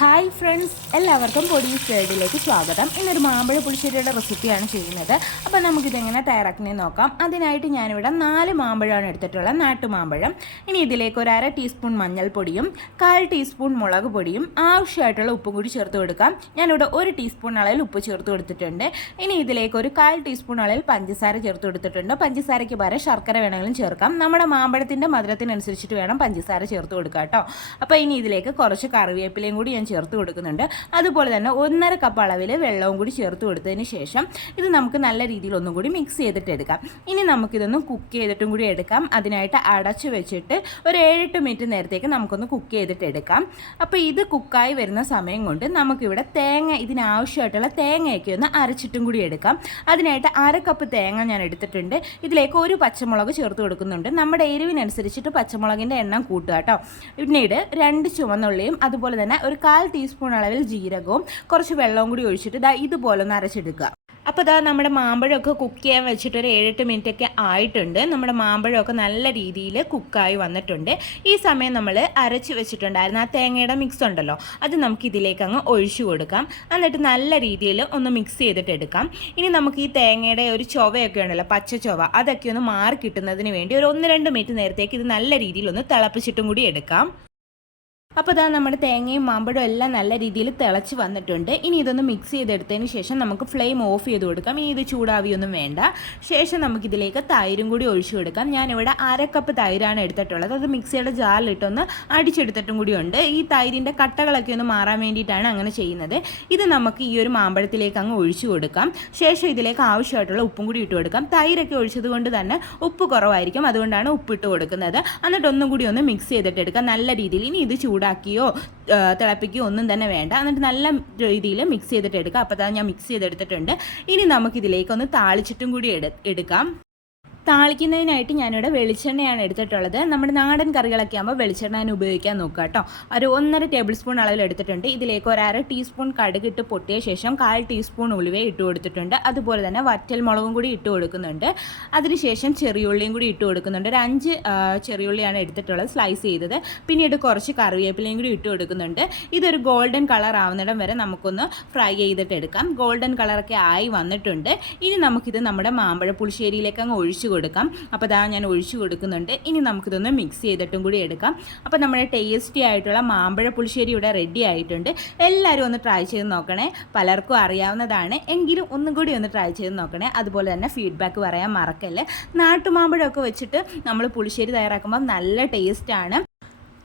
Hi friends, എല്ലാവർക്കും പൊടീസ് വേൾഡിലേക്ക് സ്വാഗതം. ഇന്നൊരു മാമ്പഴ പുളിശ്ശേരിയുടെ റെസിപ്പിയാണ് ചെയ്യുന്നത്. അപ്പോൾ നമുക്കിതെങ്ങനെ തയ്യാറാക്കുന്നതെന്ന് നോക്കാം. അതിനായിട്ട് ഞാനിവിടെ 4 മാമ്പഴമാണ് എടുത്തിട്ടുള്ളത്, നാട്ടുമാമ്പഴം. ഇനി ഇതിലേക്ക് ഒരു 1/2 ടീസ്പൂൺ മഞ്ഞൾപ്പൊടിയും 1/4 ടീസ്പൂൺ മുളക് പൊടിയും ആവശ്യമായിട്ടുള്ള ഉപ്പും കൂടി ചേർത്ത് കൊടുക്കാം. ഞാനിവിടെ 1 ടീസ്പൂൺ അളവിൽ ഉപ്പ് ചേർത്ത് കൊടുത്തിട്ടുണ്ട്. ഇനി ഇതിലേക്ക് ഒരു 1/4 ടീസ്പൂൺ അളവിൽ പഞ്ചസാര ചേർത്ത് കൊടുത്തിട്ടുണ്ട്. പഞ്ചസാരയ്ക്ക് പകരം ശർക്കര വേണമെങ്കിലും ചേർക്കാം. നമ്മുടെ മാമ്പഴത്തിൻ്റെ മധുരത്തിനനുസരിച്ചിട്ട് വേണം പഞ്ചസാര ചേർത്ത് കൊടുക്കുക കേട്ടോ. അപ്പോൾ ഇനി ഇതിലേക്ക് കുറച്ച് കറിവേപ്പിലയും കൂടി ചേർത്ത് കൊടുക്കുന്നുണ്ട്. അതുപോലെ തന്നെ 1.5 കപ്പ് അളവിൽ വെള്ളവും കൂടി ചേർത്ത് കൊടുത്തതിന് ശേഷം ഇത് നമുക്ക് നല്ല രീതിയിൽ ഒന്നും കൂടി മിക്സ് ചെയ്തിട്ട് എടുക്കാം. ഇനി നമുക്കിതൊന്ന് കുക്ക് ചെയ്തിട്ടും കൂടി എടുക്കാം. അതിനായിട്ട് അടച്ചു വെച്ചിട്ട് ഒരു 7-8 മിനിറ്റ് നേരത്തേക്ക് നമുക്കൊന്ന് കുക്ക് ചെയ്തിട്ട് എടുക്കാം. അപ്പോൾ ഇത് കുക്കായി വരുന്ന സമയം കൊണ്ട് നമുക്കിവിടെ തേങ്ങ, ഇതിനാവശ്യമായിട്ടുള്ള തേങ്ങയൊക്കെ ഒന്ന് അരച്ചിട്ടും കൂടി എടുക്കാം. അതിനായിട്ട് 1/2 കപ്പ് തേങ്ങ ഞാൻ എടുത്തിട്ടുണ്ട്. ഇതിലേക്ക് ഒരു പച്ചമുളക് ചേർത്ത് കൊടുക്കുന്നുണ്ട്. നമ്മുടെ എരിവിനനുസരിച്ചിട്ട് പച്ചമുളകിൻ്റെ എണ്ണം കൂട്ടുക കേട്ടോ. പിന്നീട് 2 ചുവന്നുള്ളിയും അതുപോലെ തന്നെ ഒരു 1/4 ടീസ്പൂൺ അളവിൽ ജീരകവും കുറച്ച് വെള്ളവും കൂടി ഒഴിച്ചിട്ട് ഇതുപോലെ ഒന്ന് അരച്ചെടുക്കുക. അപ്പോൾ നമ്മുടെ മാമ്പഴമൊക്കെ കുക്ക് ചെയ്യാൻ വെച്ചിട്ട് ഒരു 7-8 മിനിറ്റ് ഒക്കെ ആയിട്ടുണ്ട്. നമ്മുടെ മാമ്പഴമൊക്കെ നല്ല രീതിയിൽ കുക്കായി വന്നിട്ടുണ്ട്. ഈ സമയം നമ്മൾ അരച്ച് വെച്ചിട്ടുണ്ടായിരുന്ന ആ തേങ്ങയുടെ മിക്സ് ഉണ്ടല്ലോ, അത് നമുക്ക് ഇതിലേക്ക് അങ്ങ് ഒഴിച്ചു കൊടുക്കാം. എന്നിട്ട് നല്ല രീതിയിൽ ഒന്ന് മിക്സ് ചെയ്തിട്ട് എടുക്കാം. ഇനി നമുക്ക് ഈ തേങ്ങയുടെ ഒരു ചൊവയൊക്കെ ഉണ്ടല്ലോ, പച്ച ചൊവ, അതൊക്കെ ഒന്ന് മാറി കിട്ടുന്നതിന് വേണ്ടി ഒരു 1-2 മിനിറ്റ് നേരത്തേക്ക് ഇത് നല്ല രീതിയിൽ ഒന്ന് തിളപ്പിച്ചിട്ടും കൂടി എടുക്കാം. അപ്പോൾ നമ്മുടെ തേങ്ങയും മാമ്പഴവും എല്ലാം നല്ല രീതിയിൽ തിളച്ച് വന്നിട്ടുണ്ട്. ഇനി ഇതൊന്ന് മിക്സ് ചെയ്തെടുത്തതിന് ശേഷം നമുക്ക് ഫ്ലെയിം ഓഫ് ചെയ്ത് കൊടുക്കാം. ഇനി ഇത് ചൂടാവിയൊന്നും വേണ്ട. ശേഷം നമുക്കിതിലേക്ക് തൈരും കൂടി ഒഴിച്ചു കൊടുക്കാം. ഞാനിവിടെ 1/2 കപ്പ് തൈരാണ് എടുത്തിട്ടുള്ളത്. അത് മിക്സിയുടെ ജാറിലിട്ടൊന്ന് അടിച്ചെടുത്തിട്ടും കൂടിയുണ്ട്. ഈ തൈരിൻ്റെ കട്ടകളൊക്കെ ഒന്ന് മാറാൻ വേണ്ടിയിട്ടാണ് അങ്ങനെ ചെയ്യുന്നത്. ഇത് നമുക്ക് ഈ ഒരു മാമ്പഴത്തിലേക്ക് അങ്ങ് ഒഴിച്ചു കൊടുക്കാം. ശേഷം ഇതിലേക്ക് ആവശ്യമായിട്ടുള്ള ഉപ്പും കൂടി ഇട്ട് കൊടുക്കാം. തൈരൊക്കെ ഒഴിച്ചത് കൊണ്ട് തന്നെ ഉപ്പ് കുറവായിരിക്കും, അതുകൊണ്ടാണ് ഉപ്പിട്ട് കൊടുക്കുന്നത്. എന്നിട്ട് ഒന്നും കൂടി ഒന്ന് മിക്സ് ചെയ്തിട്ട് എടുക്കാം നല്ല രീതിയിൽ. ഇനി ഇത് ചൂടാക്കിയോ തിളപ്പിക്കുകയോ ഒന്നും തന്നെ വേണ്ട. എന്നിട്ട് നല്ല രീതിയിൽ മിക്സ് ചെയ്തിട്ട് എടുക്കാം. അപ്പോൾ ഞാൻ മിക്സ് ചെയ്തെടുത്തിട്ടുണ്ട്. ഇനി നമുക്കിതിലേക്കൊന്ന് താളിച്ചിട്ടും കൂടി എടുക്കാം. താളിക്കുന്നതിനായിട്ട് ഞാനിവിടെ വെളിച്ചെണ്ണയാണ് എടുത്തിട്ടുള്ളത്. നമ്മുടെ നാടൻ കറികളൊക്കെ ആകുമ്പോൾ വെളിച്ചെണ്ണ ഉപയോഗിക്കാൻ നോക്കുക കേട്ടോ. ഒരു 1.5 ടേബിൾ സ്പൂൺ അളവിൽ എടുത്തിട്ടുണ്ട്. ഇതിലേക്ക് ഒരു 1/2 ടീസ്പൂൺ കടുക് ഇട്ട് പൊട്ടിയ ശേഷം 1/4 ടീസ്പൂൺ ഉലുവ ഇട്ട് കൊടുത്തിട്ടുണ്ട്. അതുപോലെ തന്നെ വറ്റൽ മുളകും കൂടി ഇട്ട് കൊടുക്കുന്നുണ്ട്. അതിനുശേഷം ചെറിയുള്ളിയും കൂടി ഇട്ട് കൊടുക്കുന്നുണ്ട്. ഒരു 5 ചെറിയുള്ളിയാണ് എടുത്തിട്ടുള്ളത്, സ്ലൈസ് ചെയ്തത്. പിന്നീട് കുറച്ച് കറിവേപ്പിലയും കൂടി ഇട്ട് കൊടുക്കുന്നുണ്ട്. ഇതൊരു ഗോൾഡൻ കളർ ആവുന്നിടം വരെ നമുക്കൊന്ന് ഫ്രൈ ചെയ്തിട്ട് എടുക്കാം. ഗോൾഡൻ കളറൊക്കെ ആയി വന്നിട്ടുണ്ട്. ഇനി നമുക്കിത് നമ്മുടെ മാമ്പഴ പുളിശ്ശേരിയിലേക്ക് അങ്ങ് ഒഴിച്ചു കൊടുക്കാം. അപ്പോൾ ഞാൻ ഒഴിച്ചു കൊടുക്കുന്നുണ്ട്. ഇനി നമുക്കിതൊന്ന് മിക്സ് ചെയ്തിട്ടും കൂടി എടുക്കാം. അപ്പോൾ നമ്മുടെ ടേസ്റ്റി ആയിട്ടുള്ള മാമ്പഴ പുളിശ്ശേരി ഇവിടെ റെഡി ആയിട്ടുണ്ട്. എല്ലാവരും ഒന്ന് ട്രൈ ചെയ്ത് നോക്കണേ. പലർക്കും അറിയാവുന്നതാണ്, എങ്കിലും ഒന്നും കൂടി ഒന്ന് ട്രൈ ചെയ്ത് നോക്കണേ. അതുപോലെ തന്നെ ഫീഡ്ബാക്ക് പറയാൻ മറക്കല്ലേ. നാട്ടുമാമ്പഴമൊക്കെ വെച്ചിട്ട് നമ്മൾ പുളിശ്ശേരി തയ്യാറാക്കുമ്പോൾ നല്ല ടേസ്റ്റാണ്.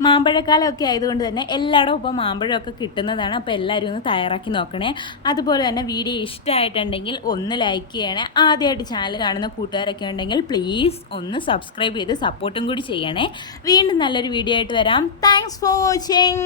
മാമ്പഴക്കാലമൊക്കെ ആയതുകൊണ്ട് തന്നെ എല്ലായിടവും ഇപ്പോൾ മാമ്പഴമൊക്കെ കിട്ടുന്നതാണ്. അപ്പോൾ എല്ലാവരും ഒന്ന് തയ്യാറാക്കി നോക്കണേ. അതുപോലെ തന്നെ വീഡിയോ ഇഷ്ടമായിട്ടുണ്ടെങ്കിൽ ഒന്ന് ലൈക്ക് ചെയ്യണേ. ആദ്യമായിട്ട് ചാനൽ കാണുന്ന കൂട്ടുകാരൊക്കെ ഉണ്ടെങ്കിൽ പ്ലീസ് ഒന്ന് സബ്സ്ക്രൈബ് ചെയ്ത് സപ്പോർട്ടും കൂടി ചെയ്യണേ. വീണ്ടും നല്ലൊരു വീഡിയോ ആയിട്ട് വരാം. Thanks for watching.